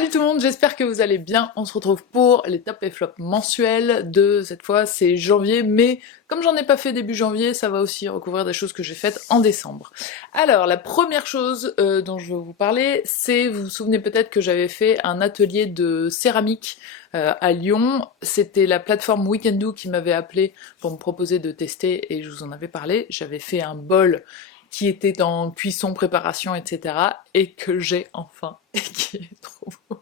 Salut tout le monde, j'espère que vous allez bien. On se retrouve pour les top et flops mensuels de cette fois c'est janvier, mais comme j'en ai pas fait début janvier, ça va aussi recouvrir des choses que j'ai faites en décembre. Alors la première chose dont je veux vous parler, c'est, vous vous souvenez peut-être que j'avais fait un atelier de céramique à Lyon. C'était la plateforme Weekendoo qui m'avait appelé pour me proposer de tester et je vous en avais parlé. J'avais fait un bol qui était en cuisson, préparation, etc. et que j'ai enfin, et qui est trop beau.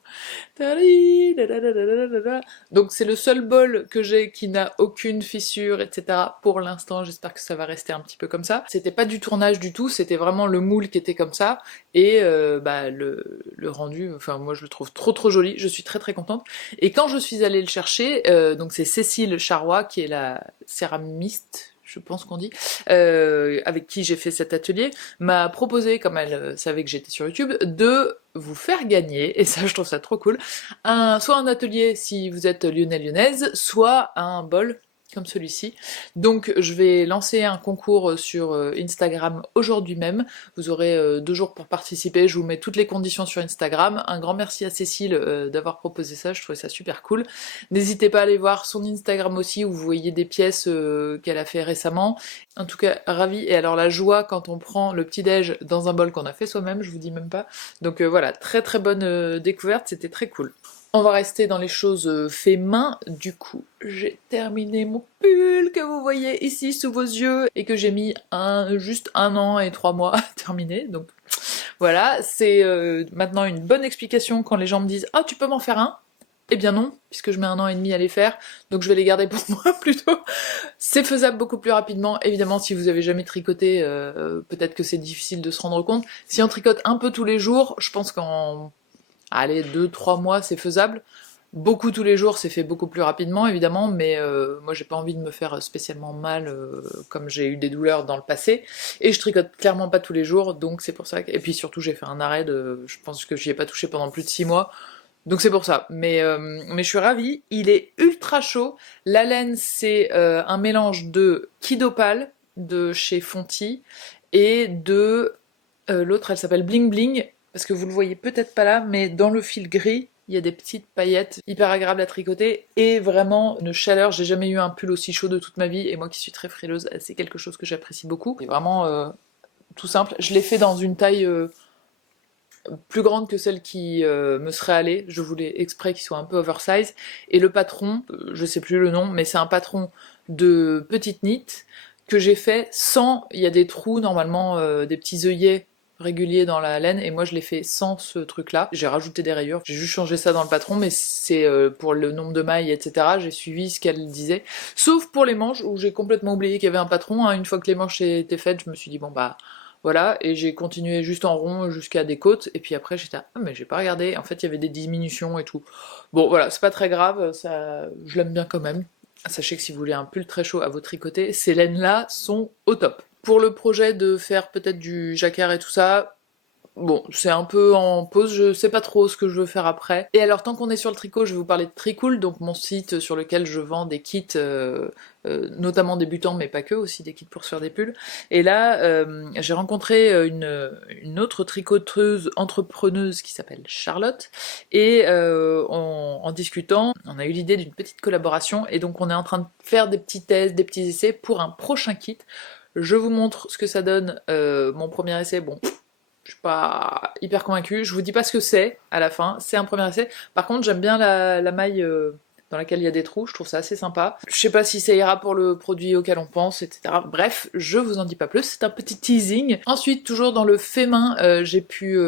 Donc c'est le seul bol que j'ai qui n'a aucune fissure, etc. pour l'instant, j'espère que ça va rester un petit peu comme ça. C'était pas du tournage du tout, c'était vraiment le moule qui était comme ça, et le rendu, enfin moi je le trouve trop joli, je suis très contente. Et quand je suis allée le chercher, donc c'est Cécile Charrois qui est la céramiste, je pense qu'on dit, avec qui j'ai fait cet atelier, m'a proposé, comme elle savait que j'étais sur YouTube, de vous faire gagner, et ça je trouve ça trop cool, soit un atelier si vous êtes lyonnaise, soit un bol comme celui-ci. Donc je vais lancer un concours sur Instagram aujourd'hui même, vous aurez 2 jours pour participer, je vous mets toutes les conditions sur Instagram. Un grand merci à Cécile d'avoir proposé ça, je trouvais ça super cool. N'hésitez pas à aller voir son Instagram aussi où vous voyez des pièces qu'elle a fait récemment. En tout cas, ravie. Et alors la joie quand on prend le petit-déj dans un bol qu'on a fait soi-même, je vous dis même pas. Donc voilà, très bonne découverte, c'était très cool. On va rester dans les choses fait main. Du coup, j'ai terminé mon pull que vous voyez ici sous vos yeux et que j'ai mis juste 1 an et 3 mois à terminer. Donc voilà, c'est maintenant une bonne explication quand les gens me disent « Ah, tu peux m'en faire un ?» Eh bien non, puisque je mets 1 an et demi à les faire, donc je vais les garder pour moi plutôt. C'est faisable beaucoup plus rapidement, évidemment si vous avez jamais tricoté, peut-être que c'est difficile de se rendre compte. Si on tricote un peu tous les jours, je pense qu'en, allez, 2-3 mois c'est faisable. Beaucoup tous les jours c'est fait beaucoup plus rapidement évidemment, mais moi j'ai pas envie de me faire spécialement mal comme j'ai eu des douleurs dans le passé, et je tricote clairement pas tous les jours, donc c'est pour ça que... Et puis surtout j'ai fait un arrêt de... je pense que j'y ai pas touché pendant plus de 6 mois, donc c'est pour ça, mais je suis ravie, il est ultra chaud. La laine c'est un mélange de Kidopal de chez Fonty et de l'autre, elle s'appelle Bling Bling, parce que vous le voyez peut-être pas là, mais dans le fil gris il y a des petites paillettes hyper agréables à tricoter et vraiment une chaleur. J'ai jamais eu un pull aussi chaud de toute ma vie, et moi qui suis très frileuse, c'est quelque chose que j'apprécie beaucoup. C'est vraiment tout simple. Je l'ai fait dans une taille plus grande que celle qui me serait allée, je voulais exprès qu'il soit un peu oversize, et le patron, je sais plus le nom, mais c'est un patron de petite knit que j'ai fait sans, il y a des trous normalement, des petits œillets réguliers dans la laine, et moi je l'ai fait sans ce truc là, j'ai rajouté des rayures, j'ai juste changé ça dans le patron, mais c'est pour le nombre de mailles, etc., j'ai suivi ce qu'elle disait, sauf pour les manches où j'ai complètement oublié qu'il y avait un patron, hein. Une fois que les manches étaient faites, je me suis dit bon bah voilà, et j'ai continué juste en rond jusqu'à des côtes, et puis après j'étais ah mais j'ai pas regardé, en fait il y avait des diminutions et tout. Bon voilà, c'est pas très grave, ça, je l'aime bien quand même. Sachez que si vous voulez un pull très chaud à vous tricoter, ces laines-là sont au top. Pour le projet de faire peut-être du jacquard et tout ça, bon, c'est un peu en pause, je sais pas trop ce que je veux faire après. Et alors, tant qu'on est sur le tricot, je vais vous parler de Tricool, donc mon site sur lequel je vends des kits, notamment débutants, mais pas que, aussi des kits pour se faire des pulls. Et là, j'ai rencontré une autre tricoteuse entrepreneuse qui s'appelle Charlotte, et en discutant, on a eu l'idée d'une petite collaboration, et donc on est en train de faire des petits tests, des petits essais pour un prochain kit. Je vous montre ce que ça donne, mon premier essai, bon... Je suis pas hyper convaincue, je vous dis pas ce que c'est à la fin, c'est un premier essai. Par contre, j'aime bien la maille dans laquelle il y a des trous, je trouve ça assez sympa. Je sais pas si ça ira pour le produit auquel on pense, etc. Bref, je vous en dis pas plus, c'est un petit teasing. Ensuite, toujours dans le fait main, j'ai pu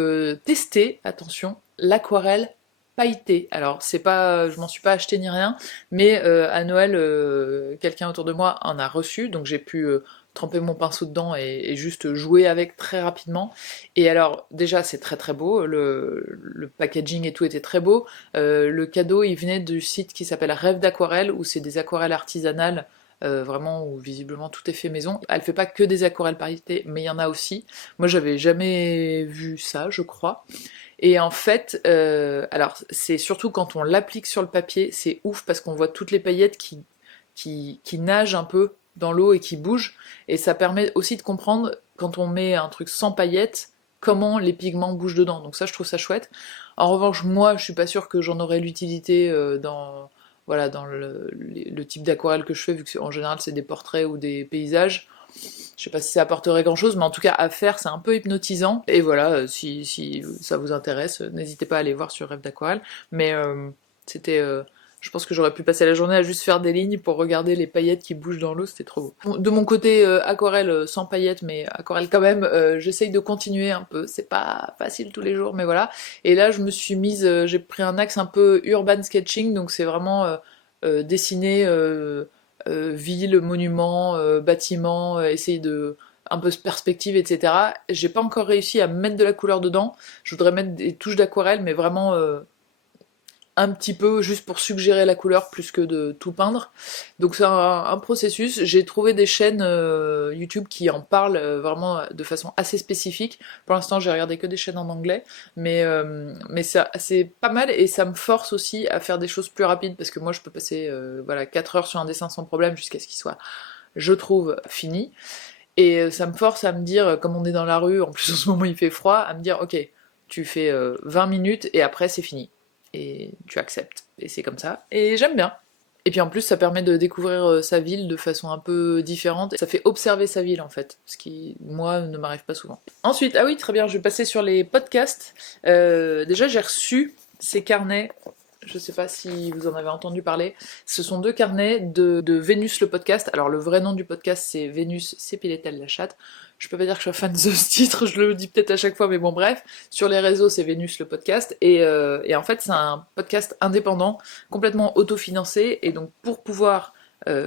tester, attention, l'aquarelle pailletée. Alors, c'est pas, je m'en suis pas acheté ni rien, mais à Noël, quelqu'un autour de moi en a reçu, donc j'ai pu tremper mon pinceau dedans et juste jouer avec très rapidement. Et alors déjà c'est très beau, le packaging et tout était très beau. Le cadeau il venait du site qui s'appelle Rêve d'aquarelle, où c'est des aquarelles artisanales, vraiment où visiblement tout est fait maison. Elle fait pas que des aquarelles pailletées, mais il y en a aussi. Moi j'avais jamais vu ça, je crois. Et en fait, alors c'est surtout quand on l'applique sur le papier, c'est ouf parce qu'on voit toutes les paillettes qui nagent un peu dans l'eau et qui bougent, et ça permet aussi de comprendre quand on met un truc sans paillettes, comment les pigments bougent dedans. Donc ça, je trouve ça chouette. En revanche, moi, je suis pas sûre que j'en aurais l'utilité dans, voilà, dans le type d'aquarelle que je fais, vu que en général c'est des portraits ou des paysages. Je sais pas si ça apporterait grand chose, mais en tout cas à faire c'est un peu hypnotisant. Et voilà, si ça vous intéresse, n'hésitez pas à aller voir sur Rêve d'aquarelle. Mais c'était, je pense que j'aurais pu passer la journée à juste faire des lignes pour regarder les paillettes qui bougent dans l'eau, c'était trop beau. Bon, de mon côté, aquarelle sans paillettes, mais aquarelle quand même, j'essaye de continuer un peu. C'est pas facile tous les jours, mais voilà. Et là, je me suis mise, j'ai pris un axe un peu urban sketching, donc c'est vraiment dessiner villes, monuments, bâtiments, essayer de un peu de perspective, etc. J'ai pas encore réussi à mettre de la couleur dedans. Je voudrais mettre des touches d'aquarelle, mais vraiment un petit peu juste pour suggérer la couleur plus que de tout peindre. Donc c'est un processus. J'ai trouvé des chaînes YouTube qui en parlent vraiment de façon assez spécifique. Pour l'instant j'ai regardé que des chaînes en anglais, mais c'est pas mal et ça me force aussi à faire des choses plus rapides parce que moi je peux passer voilà 4 heures sur un dessin sans problème jusqu'à ce qu'il soit, je trouve, fini. Et ça me force à me dire, comme on est dans la rue, en plus en ce moment il fait froid, à me dire ok, tu fais 20 minutes et après c'est fini et tu acceptes. Et c'est comme ça. Et j'aime bien. Et puis en plus, ça permet de découvrir sa ville de façon un peu différente. Ça fait observer sa ville en fait, ce qui, moi, ne m'arrive pas souvent. Ensuite, ah oui, très bien, je vais passer sur les podcasts. Déjà, j'ai reçu ces carnets. Je sais pas si vous en avez entendu parler. Ce sont 2 carnets de Vénus le podcast. Alors le vrai nom du podcast c'est Vénus s'épilait-elle la chatte. Je peux pas dire que je sois fan de ce titre, je le dis peut-être à chaque fois, mais bon bref. Sur les réseaux c'est Vénus le podcast. Et en fait c'est un podcast indépendant, complètement autofinancé. Et donc pour pouvoir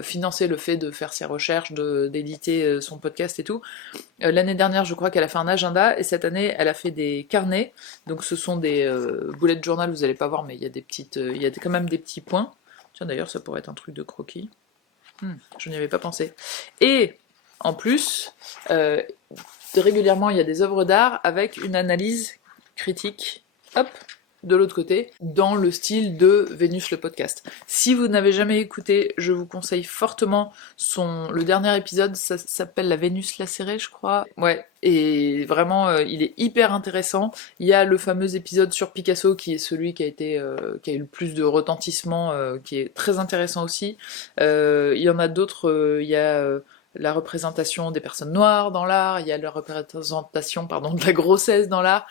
financer le fait de faire ses recherches, d'éditer son podcast et tout, l'année dernière, je crois qu'elle a fait un agenda, et cette année, elle a fait des carnets. Donc, ce sont des bullet journal, vous allez pas voir, mais il y a des petites, il y a quand même des petits points. Tiens, d'ailleurs, ça pourrait être un truc de croquis. Je n'y avais pas pensé. Et en plus, régulièrement, il y a des œuvres d'art avec une analyse critique. Hop, de l'autre côté, dans le style de Vénus le podcast. Si vous n'avez jamais écouté, je vous conseille fortement le dernier épisode, ça s'appelle La Vénus lacérée, je crois. Ouais, et vraiment, il est hyper intéressant. Il y a le fameux épisode sur Picasso, qui est celui qui a eu le plus de retentissement, qui est très intéressant aussi. Il y en a d'autres, il y a la représentation des personnes noires dans l'art, il y a la représentation de la grossesse dans l'art,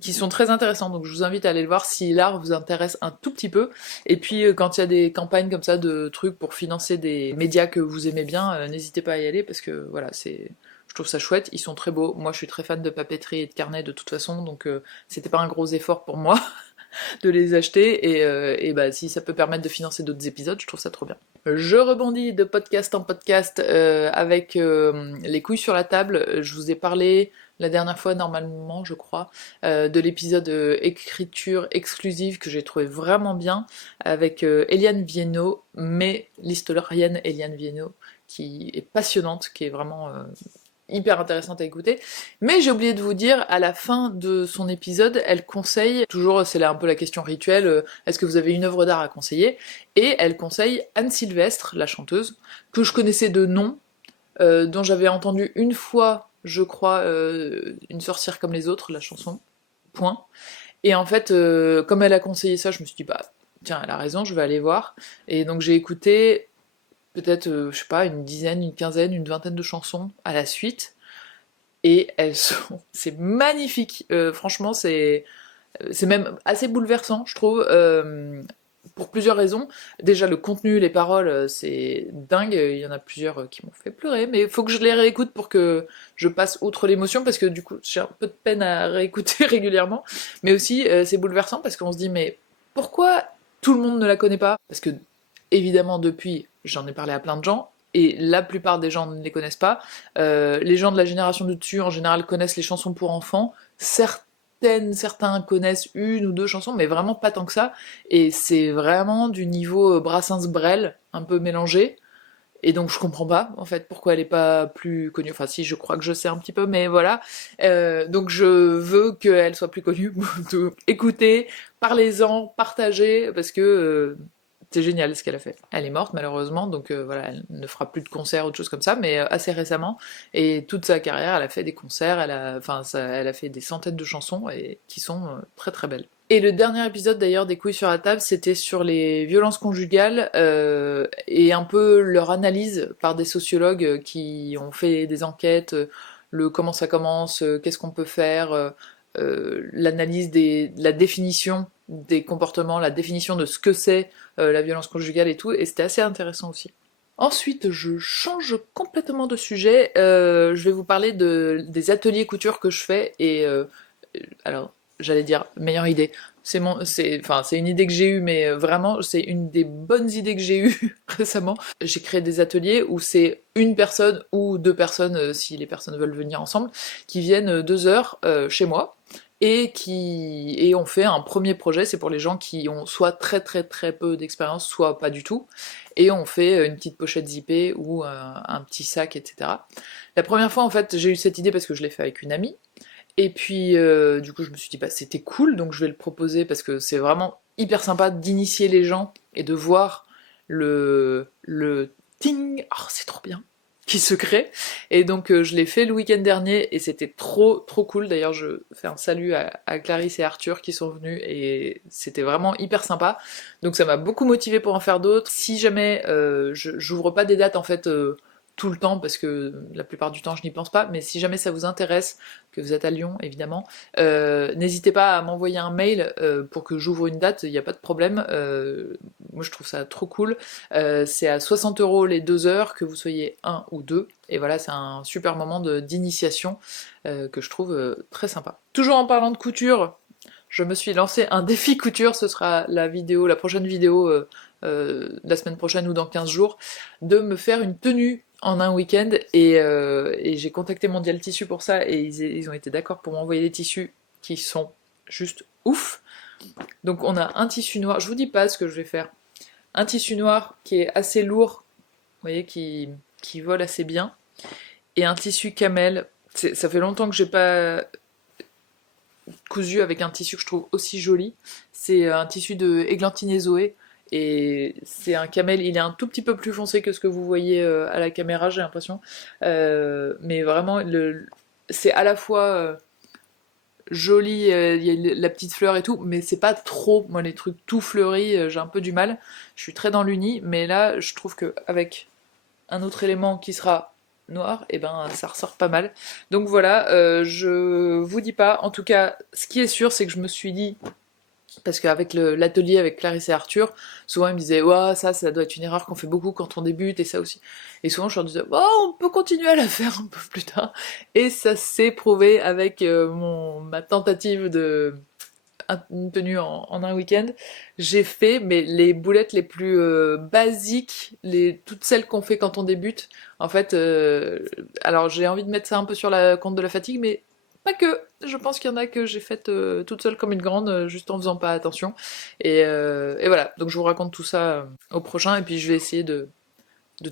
qui sont très intéressants, donc je vous invite à aller le voir si l'art vous intéresse un tout petit peu. Et puis quand il y a des campagnes comme ça de trucs pour financer des médias que vous aimez bien, n'hésitez pas à y aller, parce que voilà, je trouve ça chouette, ils sont très beaux. Moi je suis très fan de papeterie et de carnet de toute façon, donc c'était pas un gros effort pour moi de les acheter, et bah si ça peut permettre de financer d'autres épisodes, je trouve ça trop bien. Je rebondis de podcast en podcast avec les couilles sur la table. Je vous ai parlé la dernière fois, normalement, je crois, de l'épisode écriture exclusive que j'ai trouvé vraiment bien, avec Eliane Viennot, mais l'historienne Eliane Viennot, qui est passionnante, qui est vraiment hyper intéressante à écouter. Mais j'ai oublié de vous dire, à la fin de son épisode, elle conseille, toujours c'est là un peu la question rituelle, est-ce que vous avez une œuvre d'art à conseiller? Et elle conseille Anne Sylvestre, la chanteuse, que je connaissais de nom, dont j'avais entendu une fois, je crois, Une sorcière comme les autres, la chanson, point. Et en fait, comme elle a conseillé ça, je me suis dit, bah tiens, elle a raison, je vais aller voir. Et donc j'ai écouté peut-être, je sais pas, une dizaine, une quinzaine, une vingtaine de chansons à la suite, et c'est magnifique. Franchement, c'est même assez bouleversant, je trouve, pour plusieurs raisons. Déjà, le contenu, les paroles, c'est dingue. Il y en a plusieurs qui m'ont fait pleurer, mais il faut que je les réécoute pour que je passe outre l'émotion, parce que du coup, j'ai un peu de peine à réécouter régulièrement. Mais aussi, c'est bouleversant parce qu'on se dit, mais pourquoi tout le monde ne la connaît pas? Parce que, évidemment, depuis, j'en ai parlé à plein de gens, et la plupart des gens ne les connaissent pas. Les gens de la génération du dessus, en général, connaissent les chansons pour enfants. Certains connaissent une ou deux chansons, mais vraiment pas tant que ça. Et c'est vraiment du niveau Brassens-Brel, un peu mélangé. Et donc je comprends pas, en fait, pourquoi elle est pas plus connue. Enfin si, je crois que je sais un petit peu, mais voilà. Donc je veux qu'elle soit plus connue. Écoutez, parlez-en, partagez, parce que c'est génial ce qu'elle a fait. Elle est morte malheureusement, donc voilà, elle ne fera plus de concerts ou de choses comme ça, mais assez récemment. Et toute sa carrière, elle a fait des concerts, elle a fait des centaines de chansons et qui sont très très belles. Et le dernier épisode d'ailleurs des couilles sur la table, c'était sur les violences conjugales et un peu leur analyse par des sociologues qui ont fait des enquêtes, le comment ça commence, qu'est-ce qu'on peut faire, l'analyse de la définition des comportements, la définition de ce que c'est la violence conjugale et tout, et c'était assez intéressant aussi. Ensuite, je change complètement de sujet, je vais vous parler des ateliers couture que je fais, et alors, j'allais dire, meilleure idée. C'est une idée que j'ai eue, mais vraiment, c'est une des bonnes idées que j'ai eues récemment. J'ai créé des ateliers où c'est une personne ou deux personnes, si les personnes veulent venir ensemble, qui viennent 2 heures chez moi. Et on fait un premier projet, c'est pour les gens qui ont soit très très très peu d'expérience, soit pas du tout. Et on fait une petite pochette zippée ou un petit sac, etc. La première fois, en fait, j'ai eu cette idée parce que je l'ai fait avec une amie. Et puis, du coup, je me suis dit, bah, c'était cool, donc je vais le proposer parce que c'est vraiment hyper sympa d'initier les gens et de voir le ting, oh, c'est trop bien, qui se crée. Et donc, je l'ai fait le week-end dernier et c'était trop, trop cool. D'ailleurs, je fais un salut à Clarisse et Arthur qui sont venus et c'était vraiment hyper sympa. Donc, ça m'a beaucoup motivé pour en faire d'autres. Si jamais j'ouvre pas des dates en fait tout le temps parce que la plupart du temps je n'y pense pas, mais si jamais ça vous intéresse, que vous êtes à Lyon évidemment, n'hésitez pas à m'envoyer un mail pour que j'ouvre une date, il n'y a pas de problème. Moi je trouve ça trop cool. C'est à 60 € les 2 heures, que vous soyez un ou deux, et voilà, c'est un super moment d'initiation que je trouve très sympa. Toujours en parlant de couture, je me suis lancé un défi couture, ce sera la prochaine vidéo la semaine prochaine ou dans 15 jours, de me faire une tenue en un week-end, et j'ai contacté Mondial Tissu pour ça, et ils ont été d'accord pour m'envoyer des tissus qui sont juste ouf. Donc on a un tissu noir, je vous dis pas ce que je vais faire, un tissu noir qui est assez lourd, vous voyez, qui vole assez bien, et un tissu camel, ça fait longtemps que j'ai pas cousu avec un tissu que je trouve aussi joli. C'est un tissu de Églantine et Zoé, et c'est un camel, il est un tout petit peu plus foncé que ce que vous voyez à la caméra, j'ai l'impression. Mais vraiment, c'est à la fois joli, il y a la petite fleur et tout, mais c'est pas trop, moi les trucs tout fleuris, j'ai un peu du mal. Je suis très dans l'uni, mais là je trouve que avec un autre élément qui sera noir, et ben ça ressort pas mal. Donc voilà, je vous dis pas, en tout cas, ce qui est sûr, c'est que je me suis dit, parce qu'avec l'atelier avec Clarisse et Arthur, souvent ils me disaient ouais, ça doit être une erreur qu'on fait beaucoup quand on débute, et ça aussi. Et souvent je leur disais oh, on peut continuer à la faire un peu plus tard. Et ça s'est prouvé avec ma tentative de une tenue en un week-end. J'ai fait mais les boulettes les plus basiques, toutes celles qu'on fait quand on débute. En fait, alors j'ai envie de mettre ça un peu sur la compte de la fatigue, mais pas que. Je pense qu'il y en a que j'ai faites toute seule comme une grande, juste en faisant pas attention. Et voilà, donc je vous raconte tout ça au prochain, et puis je vais essayer de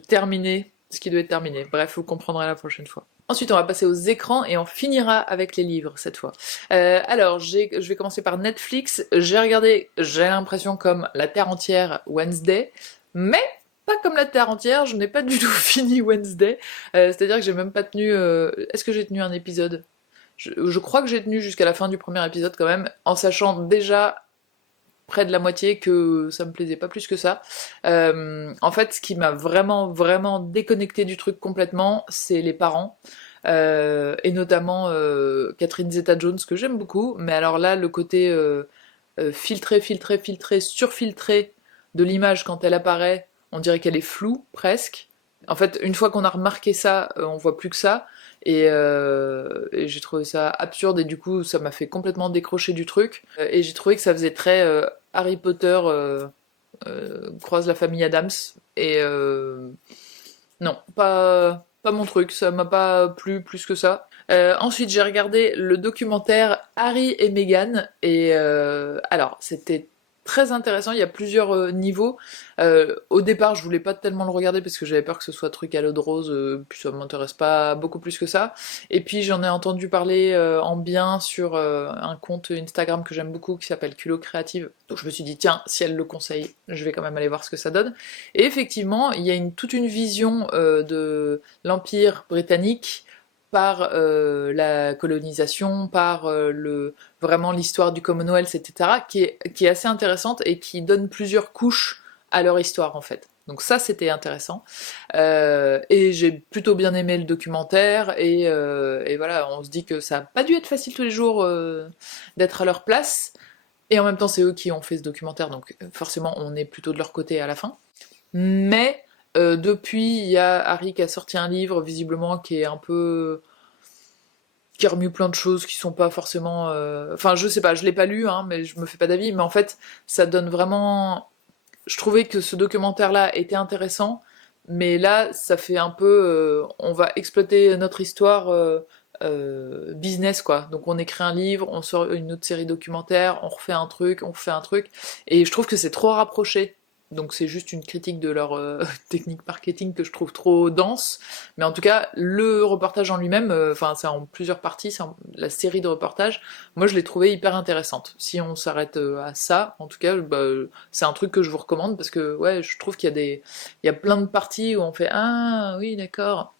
terminer ce qui doit être terminé. Bref, vous comprendrez la prochaine fois. Ensuite, on va passer aux écrans et on finira avec les livres cette fois. Alors, je vais commencer par Netflix. J'ai regardé, j'ai l'impression, comme La Terre entière Wednesday, mais pas comme La Terre entière, je n'ai pas du tout fini Wednesday. C'est-à-dire que j'ai même pas tenu... Est-ce que j'ai tenu un épisode? Je crois que j'ai tenu jusqu'à la fin du premier épisode quand même, en sachant déjà près de la moitié que ça me plaisait pas plus que ça. En fait, ce qui m'a vraiment, vraiment déconnecté du truc complètement, c'est les parents. Et notamment Catherine Zeta-Jones, que j'aime beaucoup, mais alors là, le côté filtré, filtré, filtré, surfiltré de l'image quand elle apparaît, on dirait qu'elle est floue, presque. En fait, une fois qu'on a remarqué ça, on voit plus que ça, et j'ai trouvé ça absurde, et du coup, ça m'a fait complètement décrocher du truc, et j'ai trouvé que ça faisait très Harry Potter croise la famille Adams, et non, pas mon truc, ça m'a pas plu plus que ça. Ensuite, j'ai regardé le documentaire Harry et Meghan, et alors, c'était très intéressant, il y a plusieurs niveaux. Au départ, je voulais pas tellement le regarder parce que j'avais peur que ce soit truc à l'eau de rose, puis ça m'intéresse pas beaucoup plus que ça. Et puis j'en ai entendu parler en bien sur un compte Instagram que j'aime beaucoup qui s'appelle Culot Créative. Donc je me suis dit, tiens, si elle le conseille, je vais quand même aller voir ce que ça donne. Et effectivement, il y a toute une vision de l'Empire britannique par la colonisation, par vraiment l'histoire du Commonwealth, etc., qui est assez intéressante et qui donne plusieurs couches à leur histoire en fait. Donc ça c'était intéressant. Et j'ai plutôt bien aimé le documentaire et voilà, on se dit que ça a pas dû être facile tous les jours d'être à leur place. Et en même temps c'est eux qui ont fait ce documentaire, donc forcément on est plutôt de leur côté à la fin. Mais depuis, il y a Harry qui a sorti un livre visiblement qui est un peu qui remue plein de choses qui sont pas forcément... Enfin, je sais pas, je l'ai pas lu, hein, mais je me fais pas d'avis, mais en fait, ça donne vraiment... Je trouvais que ce documentaire-là était intéressant, mais là, ça fait un peu... on va exploiter notre histoire business, quoi. Donc on écrit un livre, on sort une autre série documentaire, on refait un truc, et je trouve que c'est trop rapproché. Donc c'est juste une critique de leur technique marketing que je trouve trop dense. Mais en tout cas, le reportage en lui-même, enfin c'est en plusieurs parties, la série de reportages, moi je l'ai trouvé hyper intéressante. Si on s'arrête à ça, en tout cas, bah, c'est un truc que je vous recommande parce que ouais, je trouve qu'il y a il y a plein de parties où on fait ah oui d'accord,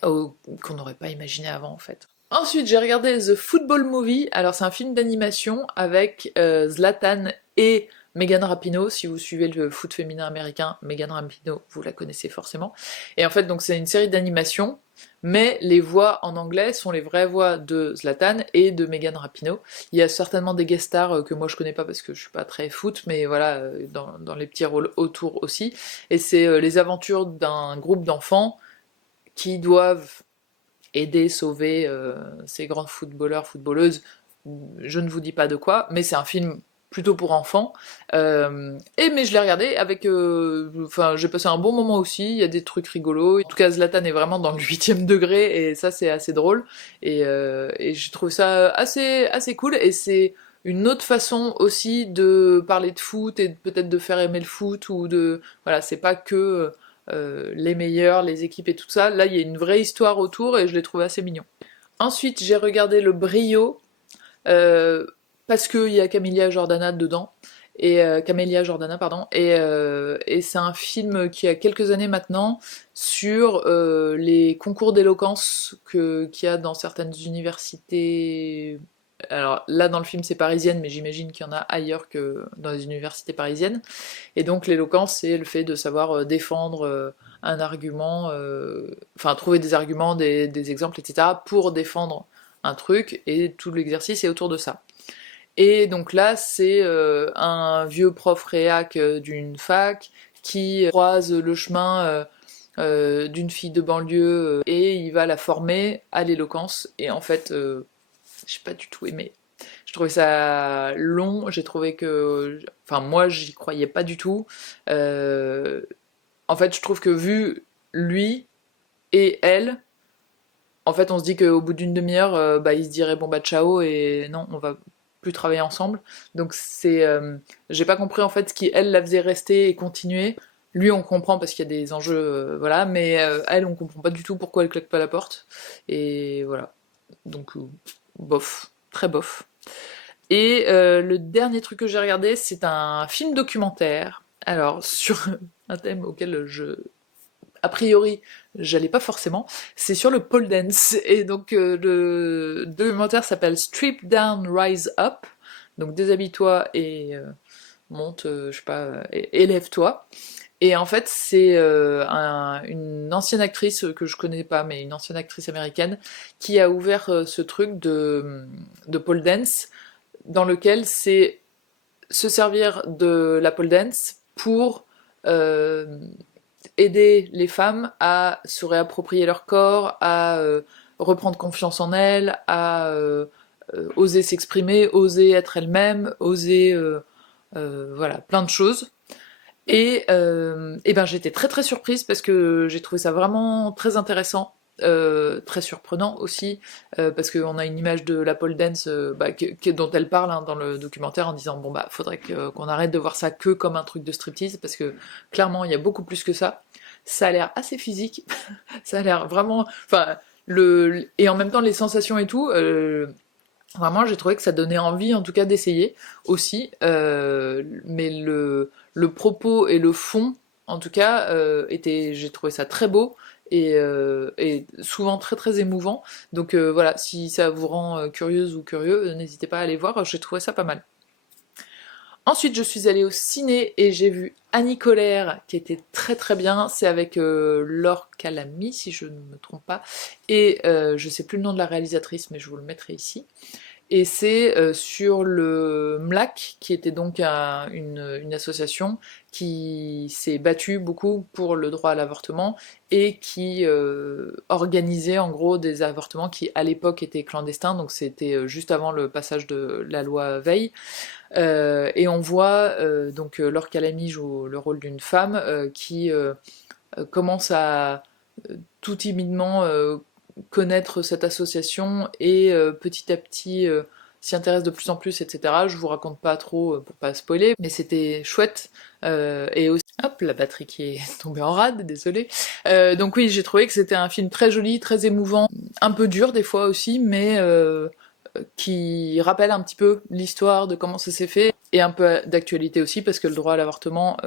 qu'on n'aurait pas imaginé avant en fait. Ensuite, j'ai regardé The Football Movie. Alors, c'est un film d'animation avec Zlatan et Megan Rapinoe. Si vous suivez le foot féminin américain, Megan Rapinoe, vous la connaissez forcément. Et en fait, donc c'est une série d'animation, mais les voix en anglais sont les vraies voix de Zlatan et de Megan Rapinoe. Il y a certainement des guest stars que moi je connais pas parce que je suis pas très foot, mais voilà, dans les petits rôles autour aussi. Et c'est les aventures d'un groupe d'enfants qui doivent aider, sauver ces grands footballeurs, footballeuses. Je ne vous dis pas de quoi, mais c'est un film plutôt pour enfants. Mais je l'ai regardé avec... Enfin, j'ai passé un bon moment aussi, il y a des trucs rigolos. En tout cas, Zlatan est vraiment dans le 8e degré, et ça, c'est assez drôle. Et je trouve ça assez cool, et c'est une autre façon aussi de parler de foot, et peut-être de faire aimer le foot, ou de... Voilà, c'est pas que les meilleurs, les équipes et tout ça. Là, il y a une vraie histoire autour et je l'ai trouvé assez mignon. Ensuite, j'ai regardé le Brio euh, parce qu'il y a Camélia Jordana dedans. Et Camélia Jordana, pardon. Et c'est un film qui a quelques années maintenant sur les concours d'éloquence qu'il y a dans certaines universités. Alors là, dans le film, c'est parisienne, mais j'imagine qu'il y en a ailleurs que dans les universités parisiennes. Et donc l'éloquence, c'est le fait de savoir défendre un argument, enfin trouver des arguments, des exemples, etc. pour défendre un truc, et tout l'exercice est autour de ça. Et donc là, c'est un vieux prof réac d'une fac qui croise le chemin d'une fille de banlieue et il va la former à l'éloquence. Et en fait, j'ai pas du tout aimé. Je trouvais ça long, j'ai trouvé que... Enfin, moi, j'y croyais pas du tout. Euh, En fait, je trouve que vu lui et elle, en fait, on se dit qu'au bout d'une demi-heure, bah, ils se diraient bon bah ciao et non, on va plus travailler ensemble. Donc c'est... j'ai pas compris en fait ce qui, elle, la faisait rester et continuer. Lui, on comprend parce qu'il y a des enjeux, voilà, mais elle, on comprend pas du tout pourquoi elle claque pas la porte. Et voilà. Donc, bof, très bof. Et le dernier truc que j'ai regardé, c'est un film documentaire. Alors, sur un thème auquel a priori, j'allais pas forcément, c'est sur le pole dance. Et donc, le documentaire s'appelle Strip Down, Rise Up. Donc, déshabille-toi et monte, je sais pas, élève-toi. Et en fait, c'est une ancienne actrice que je connais pas, mais une ancienne actrice américaine, qui a ouvert ce truc de pole dance dans lequel c'est se servir de la pole dance pour euh, aider les femmes à se réapproprier leur corps, à reprendre confiance en elles, à oser s'exprimer, oser être elles-mêmes, oser voilà, plein de choses. Et ben j'étais très très surprise parce que j'ai trouvé ça vraiment très intéressant. très surprenant aussi, parce qu'on a une image de la pole dance dont elle parle hein, dans le documentaire en disant bon bah faudrait qu'on arrête de voir ça que comme un truc de striptease, parce que clairement il y a beaucoup plus que ça. Ça a l'air assez physique, ça a l'air vraiment... Enfin, et en même temps les sensations et tout... Vraiment, j'ai trouvé que ça donnait envie, en tout cas, d'essayer aussi. Mais le propos et le fond, en tout cas, j'ai trouvé ça très beau et souvent très très émouvant. Donc voilà, si ça vous rend curieuse ou curieux, n'hésitez pas à aller voir. J'ai trouvé ça pas mal. Ensuite, je suis allée au ciné et j'ai vu Annie Colère, qui était très très bien. C'est avec Laure Calamy, si je ne me trompe pas. Et je sais plus le nom de la réalisatrice, mais je vous le mettrai ici. Et c'est sur le MLAC, qui était donc une association qui s'est battue beaucoup pour le droit à l'avortement et qui organisait en gros des avortements qui à l'époque étaient clandestins, donc c'était juste avant le passage de la loi Veil. Et on voit donc Laure Calamy joue le rôle d'une femme qui commence à tout timidement connaître cette association et petit à petit s'y intéresse de plus en plus, etc. Je vous raconte pas trop pour pas spoiler, mais c'était chouette. Et aussi, hop, la batterie qui est tombée en rade, désolée. Donc oui, j'ai trouvé que c'était un film très joli, très émouvant, un peu dur des fois aussi, mais qui rappelle un petit peu l'histoire de comment ça s'est fait, et un peu d'actualité aussi, parce que le droit à l'avortement,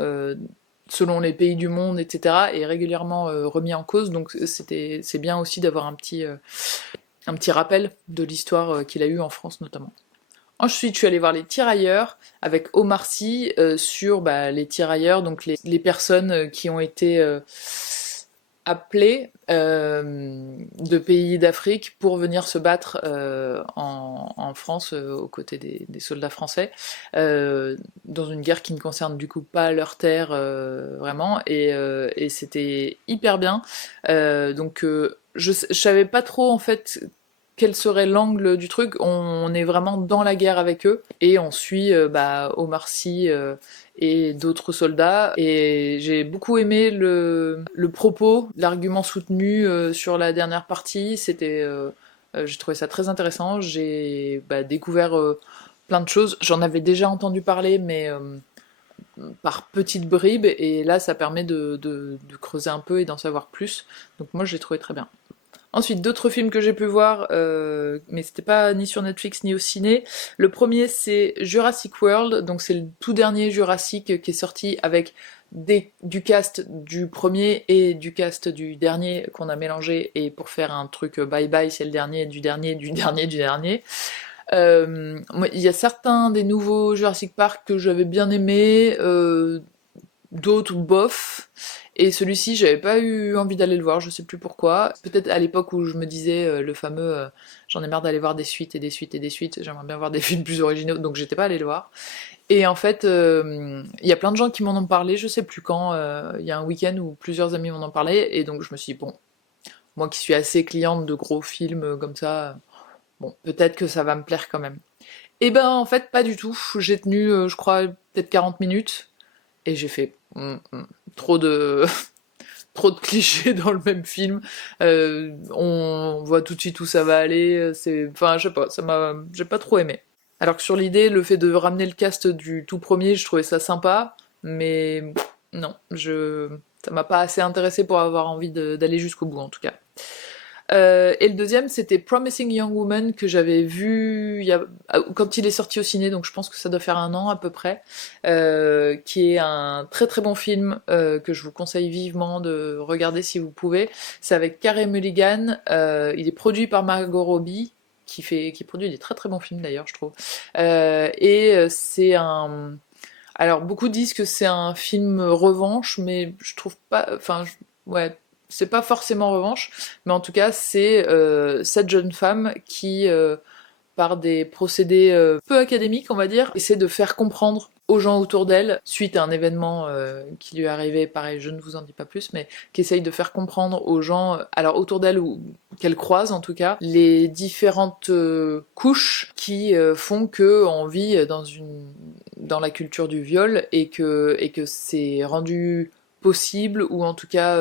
selon les pays du monde, etc., est régulièrement remis en cause, donc c'est bien aussi d'avoir un petit rappel de l'histoire qu'il a eu en France notamment. Ensuite, je suis allée voir Les Tirailleurs avec Omar Sy sur les tirailleurs, donc les personnes qui ont été appelés de pays d'Afrique pour venir se battre en France aux côtés des soldats français dans une guerre qui ne concerne du coup pas leur terre vraiment, et c'était hyper bien. Donc je savais pas trop en fait quel serait l'angle du truc. On est vraiment dans la guerre avec eux et on suit Omar Sy et d'autres soldats, et j'ai beaucoup aimé le propos, l'argument soutenu sur la dernière partie. J'ai trouvé ça très intéressant. J'ai découvert plein de choses. J'en avais déjà entendu parler, mais par petites bribes, et là ça permet de creuser un peu et d'en savoir plus. Donc moi j'ai trouvé très bien. Ensuite, d'autres films que j'ai pu voir, mais c'était pas ni sur Netflix ni au ciné. Le premier, c'est Jurassic World, donc c'est le tout dernier Jurassic qui est sorti avec du cast du premier et du cast du dernier qu'on a mélangé, et pour faire un truc bye bye, c'est le dernier du dernier du dernier du dernier. Il y a certains des nouveaux Jurassic Park que j'avais bien aimés, d'autres bof. Et celui-ci, j'avais pas eu envie d'aller le voir, je sais plus pourquoi. Peut-être à l'époque où je me disais le fameux j'en ai marre d'aller voir des suites et des suites et des suites, j'aimerais bien voir des films plus originaux, donc j'étais pas allée le voir. Et en fait, il y a plein de gens qui m'en ont parlé, je sais plus quand, il y a un week-end où plusieurs amis m'en ont parlé, et donc je me suis dit, bon, moi qui suis assez cliente de gros films comme ça, bon, peut-être que ça va me plaire quand même. Et ben en fait, pas du tout. J'ai tenu, je crois, peut-être 40 minutes, et j'ai fait trop de trop de clichés dans le même film. On voit tout de suite où ça va aller. Enfin, je sais pas, j'ai pas trop aimé. Alors que sur l'idée, le fait de ramener le cast du tout premier, je trouvais ça sympa, mais non, ça m'a pas assez intéressé pour avoir envie d'aller jusqu'au bout en tout cas. Et le deuxième, c'était Promising Young Woman, que j'avais vu quand il est sorti au ciné, donc je pense que ça doit faire un an à peu près, qui est un très très bon film que je vous conseille vivement de regarder si vous pouvez. C'est avec Carey Mulligan, il est produit par Margot Robbie, qui produit des très très bons films d'ailleurs, je trouve. C'est un... Alors beaucoup disent que c'est un film revanche, mais je trouve pas... Enfin, ouais, c'est pas forcément revanche, mais en tout cas c'est cette jeune femme qui, par des procédés peu académiques on va dire, essaie de faire comprendre aux gens autour d'elle, suite à un événement qui lui est arrivé, pareil je ne vous en dis pas plus, mais qui essaye de faire comprendre aux gens, alors autour d'elle ou qu'elle croise en tout cas, les différentes couches qui font que on vit dans la culture du viol, et que c'est rendu possible, ou en tout cas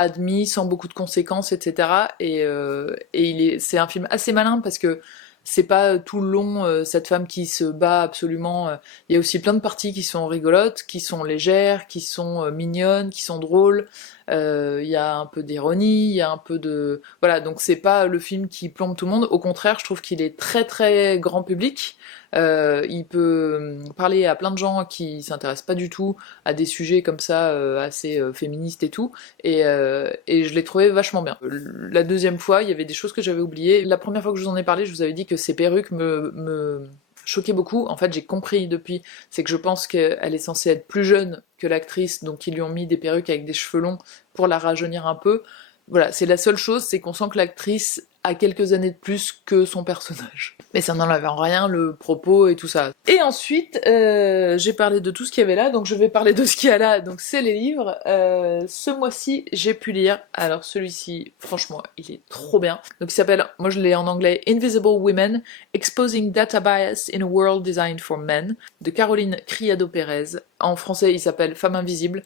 admis sans beaucoup de conséquences, etc. Et c'est un film assez malin parce que c'est pas tout le long cette femme qui se bat absolument. Il y a aussi plein de parties qui sont rigolotes, qui sont légères, qui sont mignonnes, qui sont drôles. Il y a un peu d'ironie, il y a un peu de... Voilà, donc c'est pas le film qui plombe tout le monde. Au contraire, je trouve qu'il est très très grand public. Il peut parler à plein de gens qui s'intéressent pas du tout à des sujets comme ça assez féministes et tout, et je l'ai trouvé vachement bien. La deuxième fois, il y avait des choses que j'avais oubliées. La première fois que je vous en ai parlé, je vous avais dit que ces perruques me choquaient beaucoup. En fait, j'ai compris depuis, c'est que je pense qu'elle est censée être plus jeune que l'actrice, donc ils lui ont mis des perruques avec des cheveux longs pour la rajeunir un peu. Voilà, c'est la seule chose, c'est qu'on sent que l'actrice a quelques années de plus que son personnage. Mais ça n'enlève en rien le propos et tout ça. Et ensuite, j'ai parlé de tout ce qu'il y avait là, donc je vais parler de ce qu'il y a là, donc c'est les livres. Ce mois-ci, j'ai pu lire, alors celui-ci, franchement, il est trop bien. Donc il s'appelle, moi je l'ai en anglais, Invisible Women, Exposing Data Bias in a World Designed for Men, de Caroline Criado-Pérez. En français, il s'appelle Femme invisible,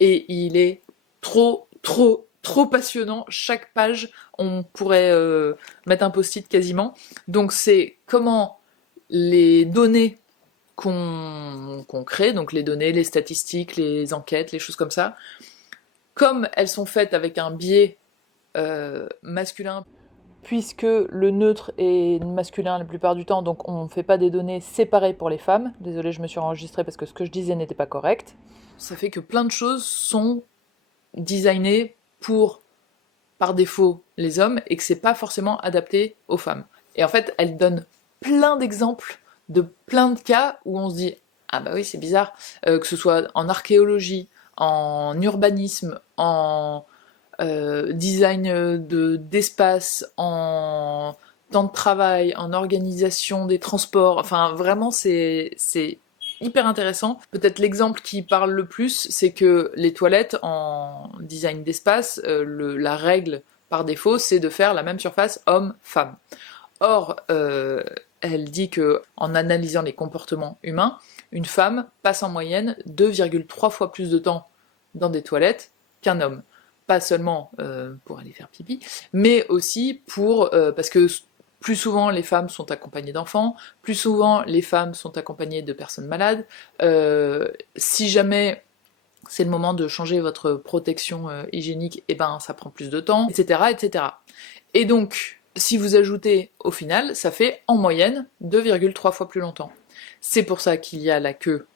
et il est trop passionnant. Chaque page, on pourrait mettre un post-it quasiment. Donc c'est comment les données qu'on crée, donc les données, les statistiques, les enquêtes, les choses comme ça, comme elles sont faites avec un biais masculin, puisque le neutre est masculin la plupart du temps, donc on ne fait pas des données séparées pour les femmes. Désolée, je me suis enregistrée parce que ce que je disais n'était pas correct. Ça fait que plein de choses sont designées pour, par défaut, les hommes, et que c'est pas forcément adapté aux femmes. Et en fait, elle donne plein d'exemples de plein de cas où on se dit « Ah bah oui, c'est bizarre », que ce soit en archéologie, en urbanisme, en design d'espace, en temps de travail, en organisation des transports, enfin vraiment c'est hyper intéressant. Peut-être l'exemple qui parle le plus, c'est que les toilettes en design d'espace, la règle par défaut, c'est de faire la même surface homme-femme. Or, elle dit que en analysant les comportements humains, une femme passe en moyenne 2,3 fois plus de temps dans des toilettes qu'un homme. Pas seulement pour aller faire pipi, mais aussi pour parce que plus souvent les femmes sont accompagnées d'enfants, plus souvent les femmes sont accompagnées de personnes malades. Si jamais c'est le moment de changer votre protection hygiénique, et ben ça prend plus de temps, etc., etc. Et donc, si vous ajoutez au final, ça fait en moyenne 2,3 fois plus longtemps. C'est pour ça qu'il y a la queue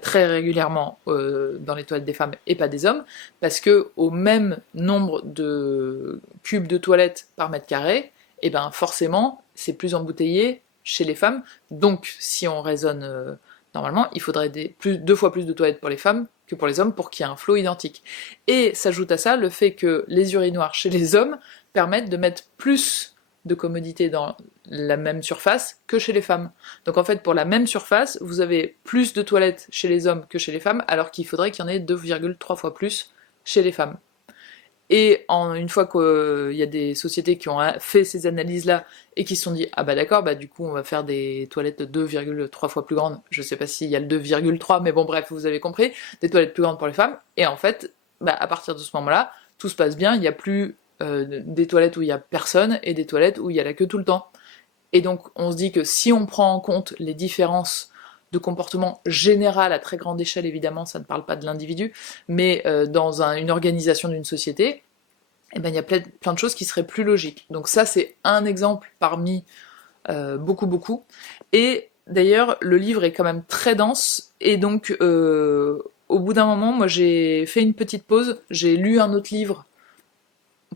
très régulièrement dans les toilettes des femmes et pas des hommes, parce que au même nombre de cubes de toilettes par mètre carré, et ben forcément c'est plus embouteillé chez les femmes. Donc si on raisonne normalement, il faudrait 2 fois plus de toilettes pour les femmes que pour les hommes pour qu'il y ait un flot identique. Et s'ajoute à ça le fait que les urinoirs chez les hommes permettent de mettre plus de commodité dans la même surface que chez les femmes. Donc en fait, pour la même surface, vous avez plus de toilettes chez les hommes que chez les femmes, alors qu'il faudrait qu'il y en ait 2,3 fois plus chez les femmes. Et une fois qu'il y a des sociétés qui ont fait ces analyses-là et qui se sont dit « Ah bah d'accord, bah du coup on va faire des toilettes 2,3 fois plus grandes », je sais pas s'il y a le 2,3, mais bon bref, vous avez compris, des toilettes plus grandes pour les femmes, et en fait, bah, à partir de ce moment-là, tout se passe bien, il n'y a plus des toilettes où il y a personne et des toilettes où il y a la queue tout le temps. Et donc on se dit que si on prend en compte les différences de comportement général à très grande échelle, évidemment, ça ne parle pas de l'individu, mais dans une organisation d'une société, eh ben, il y a plein de choses qui seraient plus logiques. Donc ça, c'est un exemple parmi beaucoup. Et d'ailleurs, le livre est quand même très dense, et donc au bout d'un moment, moi j'ai fait une petite pause, j'ai lu un autre livre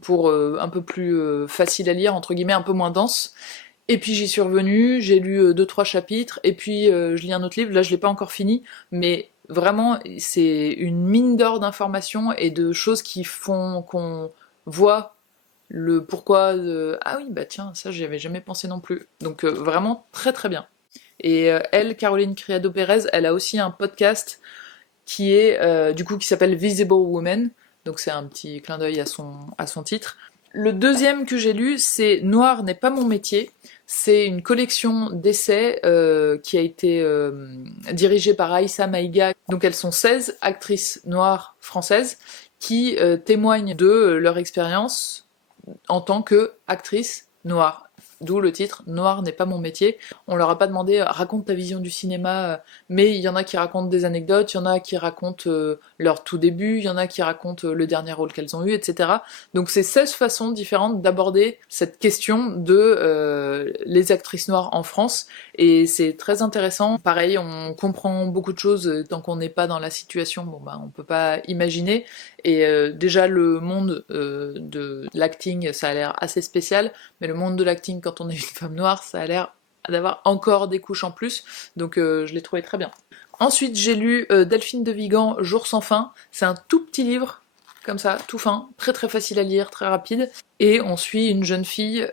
pour un peu plus facile à lire, entre guillemets, un peu moins dense, et puis j'y suis revenue, j'ai lu 2-3 chapitres, et puis je lis un autre livre, là je l'ai pas encore fini, mais vraiment c'est une mine d'or d'informations et de choses qui font qu'on voit le pourquoi de... Ah oui, bah tiens, ça j'y avais jamais pensé non plus. Donc vraiment très bien. Et elle, Caroline Criado-Pérez, elle a aussi un podcast qui est du coup qui s'appelle Visible Women, donc c'est un petit clin d'œil à son titre. Le deuxième que j'ai lu, c'est Noir n'est pas mon métier. C'est une collection d'essais qui a été dirigée par Aïssa Maïga. Donc elles sont 16 actrices noires françaises qui témoignent de leur expérience en tant qu'actrice noire. D'où le titre Noir n'est pas mon métier. On leur a pas demandé raconte ta vision du cinéma, mais il y en a qui racontent des anecdotes, il y en a qui racontent leur tout début, il y en a qui racontent le dernier rôle qu'elles ont eu, etc. Donc c'est 16 façons différentes d'aborder cette question de les actrices noires en France, et c'est très intéressant. Pareil, on comprend beaucoup de choses tant qu'on n'est pas dans la situation, bon bah on peut pas imaginer, et déjà le monde de l'acting ça a l'air assez spécial, mais le monde de l'acting quand on est une femme noire ça a l'air d'avoir encore des couches en plus, donc je l'ai trouvé très bien. Ensuite j'ai lu Delphine de Vigan, Jour sans fin, c'est un tout petit livre, comme ça, tout fin, très très facile à lire, très rapide, et on suit une jeune fille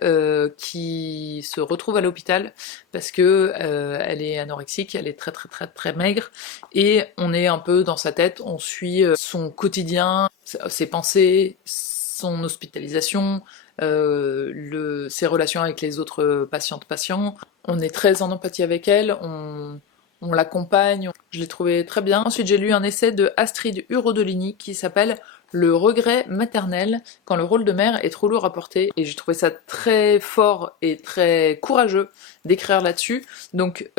qui se retrouve à l'hôpital parce que elle est anorexique, elle est très très très très maigre, et on est un peu dans sa tête, on suit son quotidien, ses pensées, son hospitalisation, ses relations avec les autres patients. On est très en empathie avec elle, on l'accompagne, je l'ai trouvé très bien. Ensuite j'ai lu un essai de Astrid Urodolini qui s'appelle Le regret maternel, quand le rôle de mère est trop lourd à porter, et j'ai trouvé ça très fort et très courageux d'écrire là-dessus. Donc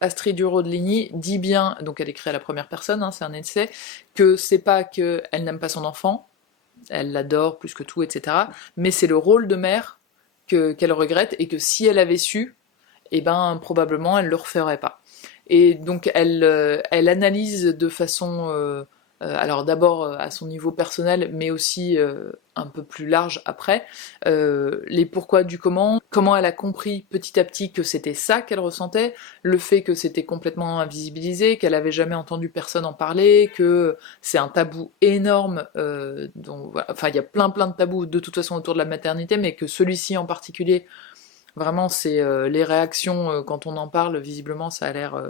Astrid Urodolini dit bien, donc elle écrit à la première personne, hein, c'est un essai, que c'est pas qu'elle n'aime pas son enfant, elle l'adore plus que tout, etc. Mais c'est le rôle de mère qu'elle regrette, et que si elle avait su, eh ben probablement elle le referait pas. Et donc elle analyse de façon, alors d'abord à son niveau personnel, mais aussi un peu plus large après, les pourquoi du comment elle a compris petit à petit que c'était ça qu'elle ressentait, le fait que c'était complètement invisibilisé, qu'elle avait jamais entendu personne en parler, que c'est un tabou énorme, voilà. Enfin il y a plein de tabous de toute façon autour de la maternité, mais que celui-ci en particulier, vraiment, c'est les réactions quand on en parle, visiblement, ça a l'air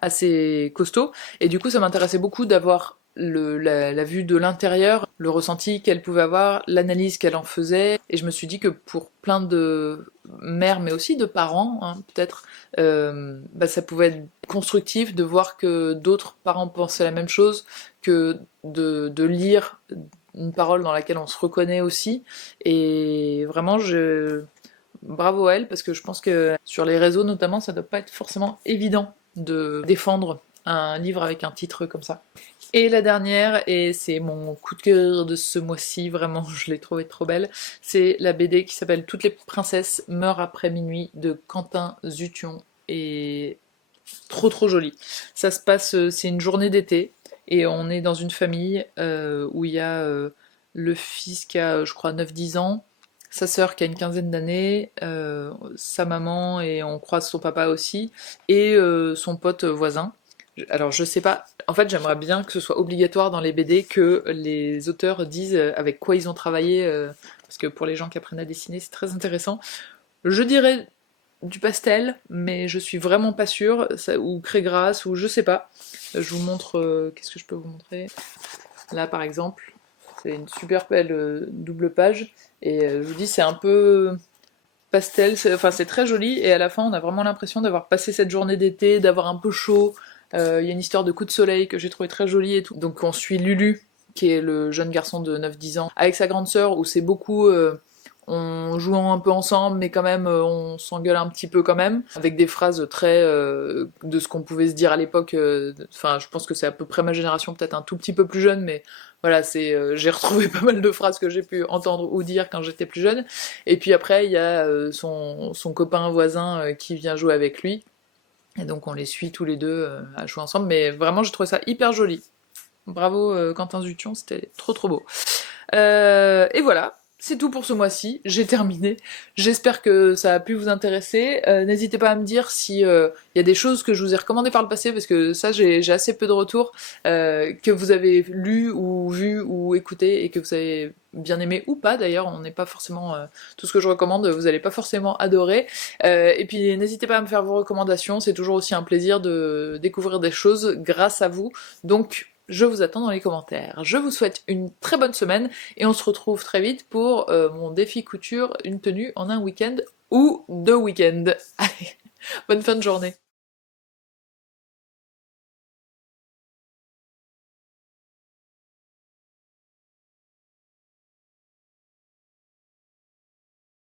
assez costaud. Et du coup, ça m'intéressait beaucoup d'avoir la vue de l'intérieur, le ressenti qu'elle pouvait avoir, l'analyse qu'elle en faisait. Et je me suis dit que pour plein de mères, mais aussi de parents, hein, peut-être, bah, ça pouvait être constructif de voir que d'autres parents pensaient la même chose, que de lire une parole dans laquelle on se reconnaît aussi. Et vraiment, bravo à elle, parce que je pense que sur les réseaux notamment, ça doit pas être forcément évident de défendre un livre avec un titre comme ça. Et la dernière, et c'est mon coup de cœur de ce mois-ci, vraiment je l'ai trouvée trop belle, c'est la BD qui s'appelle Toutes les princesses meurent après minuit de Quentin Zution, et trop jolie. Ça se passe, c'est une journée d'été, et on est dans une famille où il y a le fils qui a, je crois, 9-10 ans, sa sœur qui a une quinzaine d'années, sa maman, et on croise son papa aussi, et son pote voisin. Alors je sais pas, en fait j'aimerais bien que ce soit obligatoire dans les BD que les auteurs disent avec quoi ils ont travaillé, parce que pour les gens qui apprennent à dessiner c'est très intéressant. Je dirais du pastel, mais je suis vraiment pas sûre, ou craie grasse, ou je sais pas. Je vous montre, qu'est-ce que je peux vous montrer? Là par exemple, c'est une super belle double page, et je vous dis c'est un peu pastel, enfin c'est très joli, et à la fin on a vraiment l'impression d'avoir passé cette journée d'été, d'avoir un peu chaud. Il y a une histoire de coup de soleil que j'ai trouvé très jolie et tout. Donc on suit Lulu, qui est le jeune garçon de 9-10 ans, avec sa grande sœur, où c'est beaucoup on joue un peu ensemble, mais quand même on s'engueule un petit peu quand même, avec des phrases très de ce qu'on pouvait se dire à l'époque. Enfin, je pense que c'est à peu près ma génération, peut-être un tout petit peu plus jeune, mais voilà, j'ai retrouvé pas mal de phrases que j'ai pu entendre ou dire quand j'étais plus jeune. Et puis après, il y a son copain voisin qui vient jouer avec lui. Et donc on les suit tous les deux à jouer ensemble, mais vraiment j'ai trouvé ça hyper joli. Bravo Quentin Dution, c'était trop beau. Et voilà, c'est tout pour ce mois-ci, j'ai terminé. J'espère que ça a pu vous intéresser. N'hésitez pas à me dire si y a des choses que je vous ai recommandées par le passé, parce que ça j'ai assez peu de retours, que vous avez lu ou vu ou écouté et que vous avez bien aimé ou pas d'ailleurs. On n'est pas forcément tout ce que je recommande, vous allez pas forcément adorer. Et puis n'hésitez pas à me faire vos recommandations, c'est toujours aussi un plaisir de découvrir des choses grâce à vous. Donc je vous attends dans les commentaires. Je vous souhaite une très bonne semaine, et on se retrouve très vite pour mon défi couture, une tenue en un week-end ou 2 week-ends. Allez, bonne fin de journée.